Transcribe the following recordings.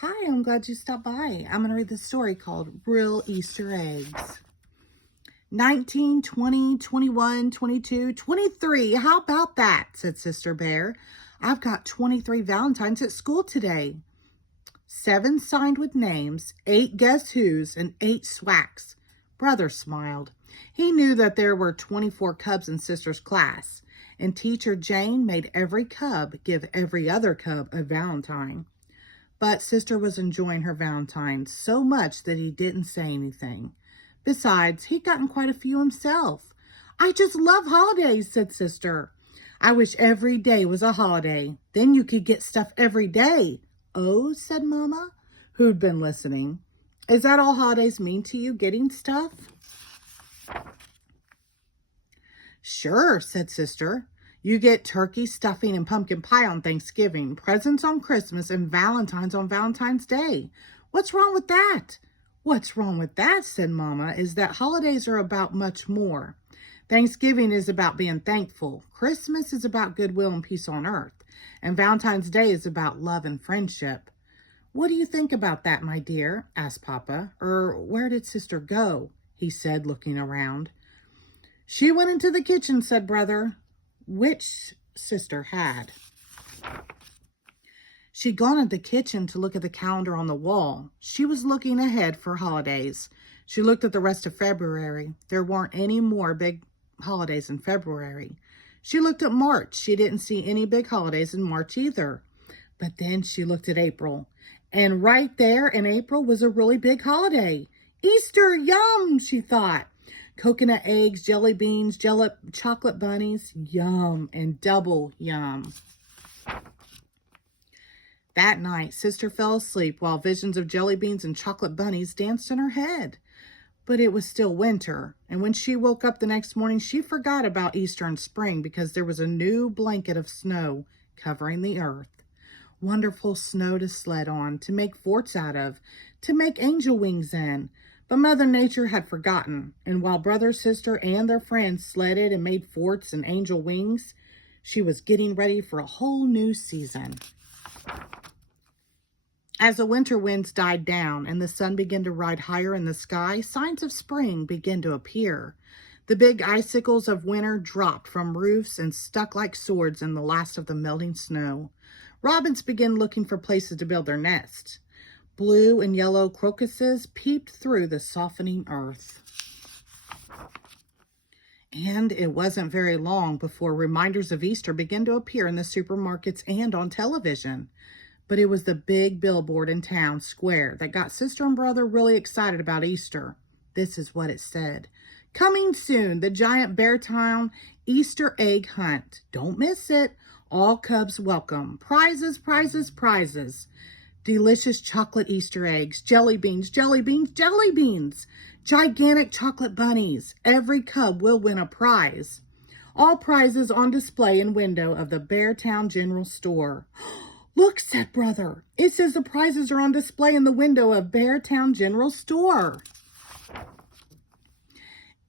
Hi, I'm glad you stopped by. I'm going to read the story called Real Easter Eggs. 19, 20, 21, 22, 23. How about that? Said Sister Bear. I've got 23 Valentines at school today. 7 signed with names, 8 guess who's, and 8 swacks. Brother smiled. He knew that there were 24 cubs in Sister's class, and Teacher Jane made every cub give every other cub a Valentine. But Sister was enjoying her Valentines so much that he didn't say anything. Besides, he'd gotten quite a few himself. I just love holidays, said Sister. I wish every day was a holiday. Then you could get stuff every day. Oh, said Mama, who'd been listening. Is that all holidays mean to you, getting stuff? Sure, said Sister. You get turkey, stuffing, and pumpkin pie on Thanksgiving, presents on Christmas, and Valentine's on Valentine's Day. What's wrong with that? What's wrong with that, said Mama, is that holidays are about much more. Thanksgiving is about being thankful. Christmas is about goodwill and peace on earth. And Valentine's Day is about love and friendship. What do you think about that, my dear? Asked Papa. Where did Sister go? He said, looking around. She went into the kitchen, said Brother. Which Sister had? She'd gone into the kitchen to look at the calendar on the wall. She was looking ahead for holidays. She looked at the rest of February. There weren't any more big holidays in February. She looked at March. She didn't see any big holidays in March either. But then she looked at April. And right there in April was a really big holiday. Easter, yum, she thought. Coconut eggs, jelly beans, chocolate bunnies, yum, and double yum. That night, Sister fell asleep while visions of jelly beans and chocolate bunnies danced in her head. But it was still winter, and when she woke up the next morning, she forgot about Easter and spring because there was a new blanket of snow covering the earth. Wonderful snow to sled on, to make forts out of, to make angel wings in. But Mother Nature had forgotten, and while Brother, Sister, and their friends sledded and made forts and angel wings, she was getting ready for a whole new season. As the winter winds died down and the sun began to ride higher in the sky, signs of spring began to appear. The big icicles of winter dropped from roofs and stuck like swords in the last of the melting snow. Robins began looking for places to build their nests. Blue and yellow crocuses peeped through the softening earth. And it wasn't very long before reminders of Easter began to appear in the supermarkets and on television. But it was the big billboard in town square that got Sister and Brother really excited about Easter. This is what it said. Coming soon, the Giant Beartown Easter egg hunt. Don't miss it. All cubs welcome. Prizes, prizes, prizes. Delicious chocolate Easter eggs, jelly beans, jelly beans, jelly beans. Gigantic chocolate bunnies. Every cub will win a prize. All prizes on display in window of the Beartown General Store. Look, said Brother. It says the prizes are on display in the window of Beartown General Store.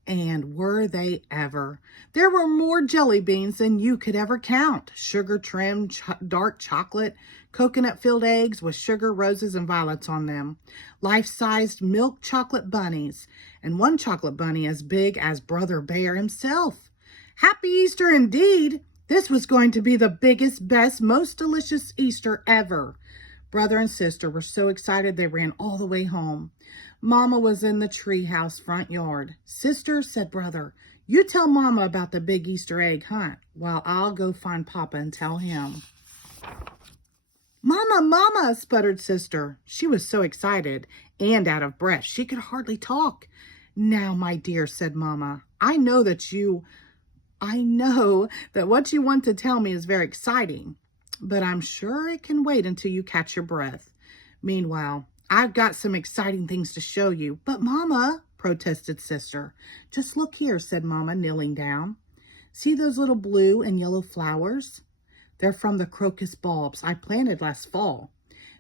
And were they ever? There were more jelly beans than you could ever count. Sugar-trimmed dark chocolate, coconut-filled eggs with sugar, roses, and violets on them. Life-sized milk chocolate bunnies, and one chocolate bunny as big as Brother Bear himself. Happy Easter indeed! This was going to be the biggest, best, most delicious Easter ever. Brother and Sister were so excited they ran all the way home. Mama was in the treehouse front yard. Sister, said Brother, you tell Mama about the big Easter egg hunt while I'll go find Papa and tell him. Mama, Mama, sputtered Sister. She was so excited and out of breath she could hardly talk. Now, my dear, said Mama, I know that what you want to tell me is very exciting, but I'm sure it can wait until you catch your breath. Meanwhile, I've got some exciting things to show you. But Mama, protested Sister. Just look here, said Mama, kneeling down. See those little blue and yellow flowers? They're from the crocus bulbs I planted last fall.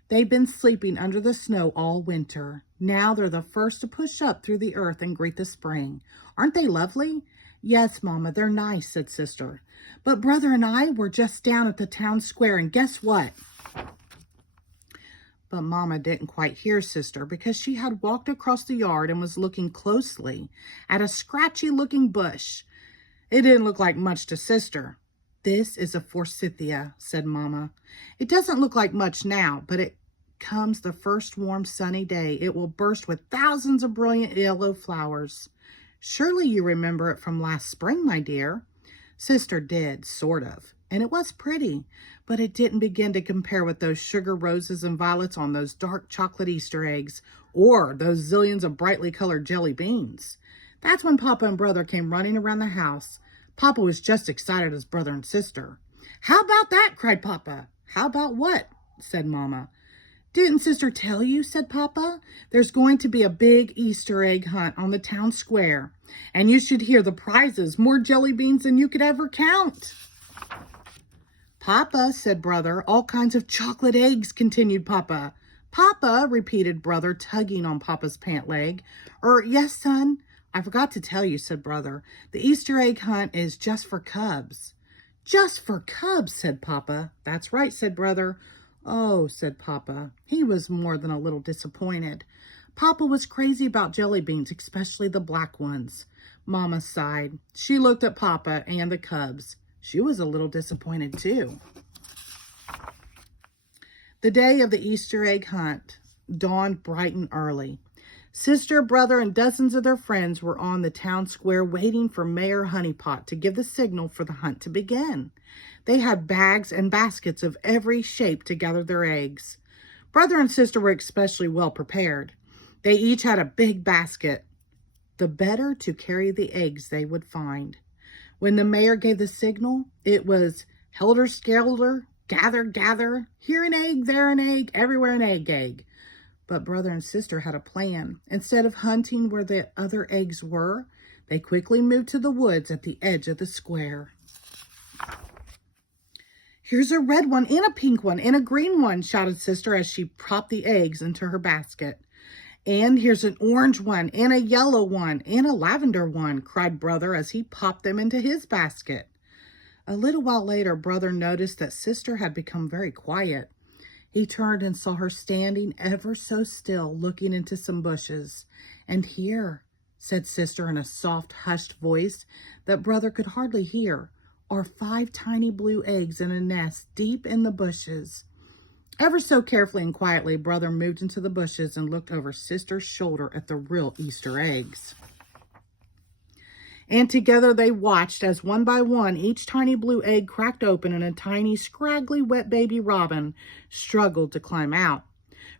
They've been sleeping under the snow all winter. Now they're the first to push up through the earth and greet the spring. Aren't they lovely? Yes, Mama, they're nice, said Sister. But Brother and I were just down at the town square, and guess what? But Mama didn't quite hear Sister because she had walked across the yard and was looking closely at a scratchy-looking bush. It didn't look like much to Sister. "This is a forsythia," said Mama. "It doesn't look like much now, but it comes the first warm sunny day, it will burst with thousands of brilliant yellow flowers. Surely you remember it from last spring, my dear." Sister did, sort of, and it was pretty, but it didn't begin to compare with those sugar roses and violets on those dark chocolate Easter eggs, or those zillions of brightly colored jelly beans. That's when Papa and Brother came running around the house. Papa was just excited as Brother and Sister. "How about that?" cried Papa. "How about what?" said Mama. "Didn't Sister tell you?" said Papa. "There's going to be a big Easter egg hunt on the town square, and you should hear the prizes, more jelly beans than you could ever count." "Papa," said Brother. "All kinds of chocolate eggs," continued Papa. "Papa," repeated Brother, tugging on Papa's pant leg. Yes, son. "I forgot to tell you," said Brother. "The Easter egg hunt is just for cubs." "Just for cubs," said Papa. "That's right," said Brother. "Oh," said Papa. He was more than a little disappointed. Papa was crazy about jelly beans, especially the black ones. Mama sighed. She looked at Papa and the cubs. She was a little disappointed too. The day of the Easter egg hunt dawned bright and early. Sister, Brother, and dozens of their friends were on the town square waiting for Mayor Honeypot to give the signal for the hunt to begin. They had bags and baskets of every shape to gather their eggs. Brother and Sister were especially well prepared. They each had a big basket, the better to carry the eggs they would find. When the mayor gave the signal, it was helter-skelter, gather, gather, here an egg, there an egg, everywhere an egg. But Brother and Sister had a plan. Instead of hunting where the other eggs were, they quickly moved to the woods at the edge of the square. "Here's a red one and a pink one and a green one," shouted Sister as she popped the eggs into her basket. "And here's an orange one and a yellow one and a lavender one," cried Brother as he popped them into his basket. A little while later, Brother noticed that Sister had become very quiet. He turned and saw her standing ever so still, looking into some bushes. "And here," said Sister in a soft, hushed voice that Brother could hardly hear, "are 5 tiny blue eggs in a nest deep in the bushes." Ever so carefully and quietly, Brother moved into the bushes and looked over Sister's shoulder at the real Easter eggs. And together they watched as one by one each tiny blue egg cracked open and a tiny, scraggly, wet baby robin struggled to climb out.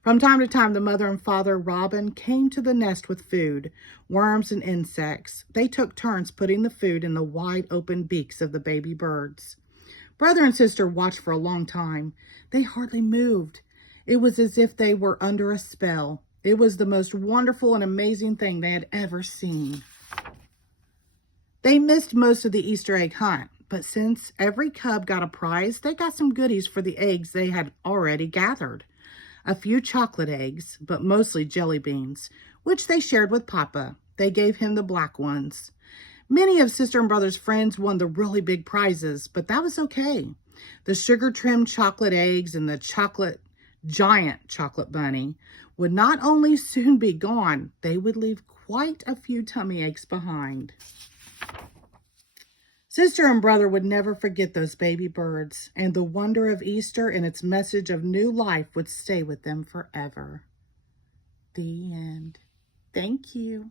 From time to time, the mother and father robin came to the nest with food, worms and insects. They took turns putting the food in the wide open beaks of the baby birds. Brother and Sister watched for a long time. They hardly moved. It was as if they were under a spell. It was the most wonderful and amazing thing they had ever seen. They missed most of the Easter egg hunt, but since every cub got a prize, they got some goodies for the eggs they had already gathered. A few chocolate eggs, but mostly jelly beans, which they shared with Papa. They gave him the black ones. Many of Sister and Brother's friends won the really big prizes, but that was okay. The sugar-trimmed chocolate eggs and the giant chocolate bunny would not only soon be gone, they would leave quite a few tummy aches behind. Sister and Brother would never forget those baby birds, and the wonder of Easter and its message of new life would stay with them forever. The end. Thank you.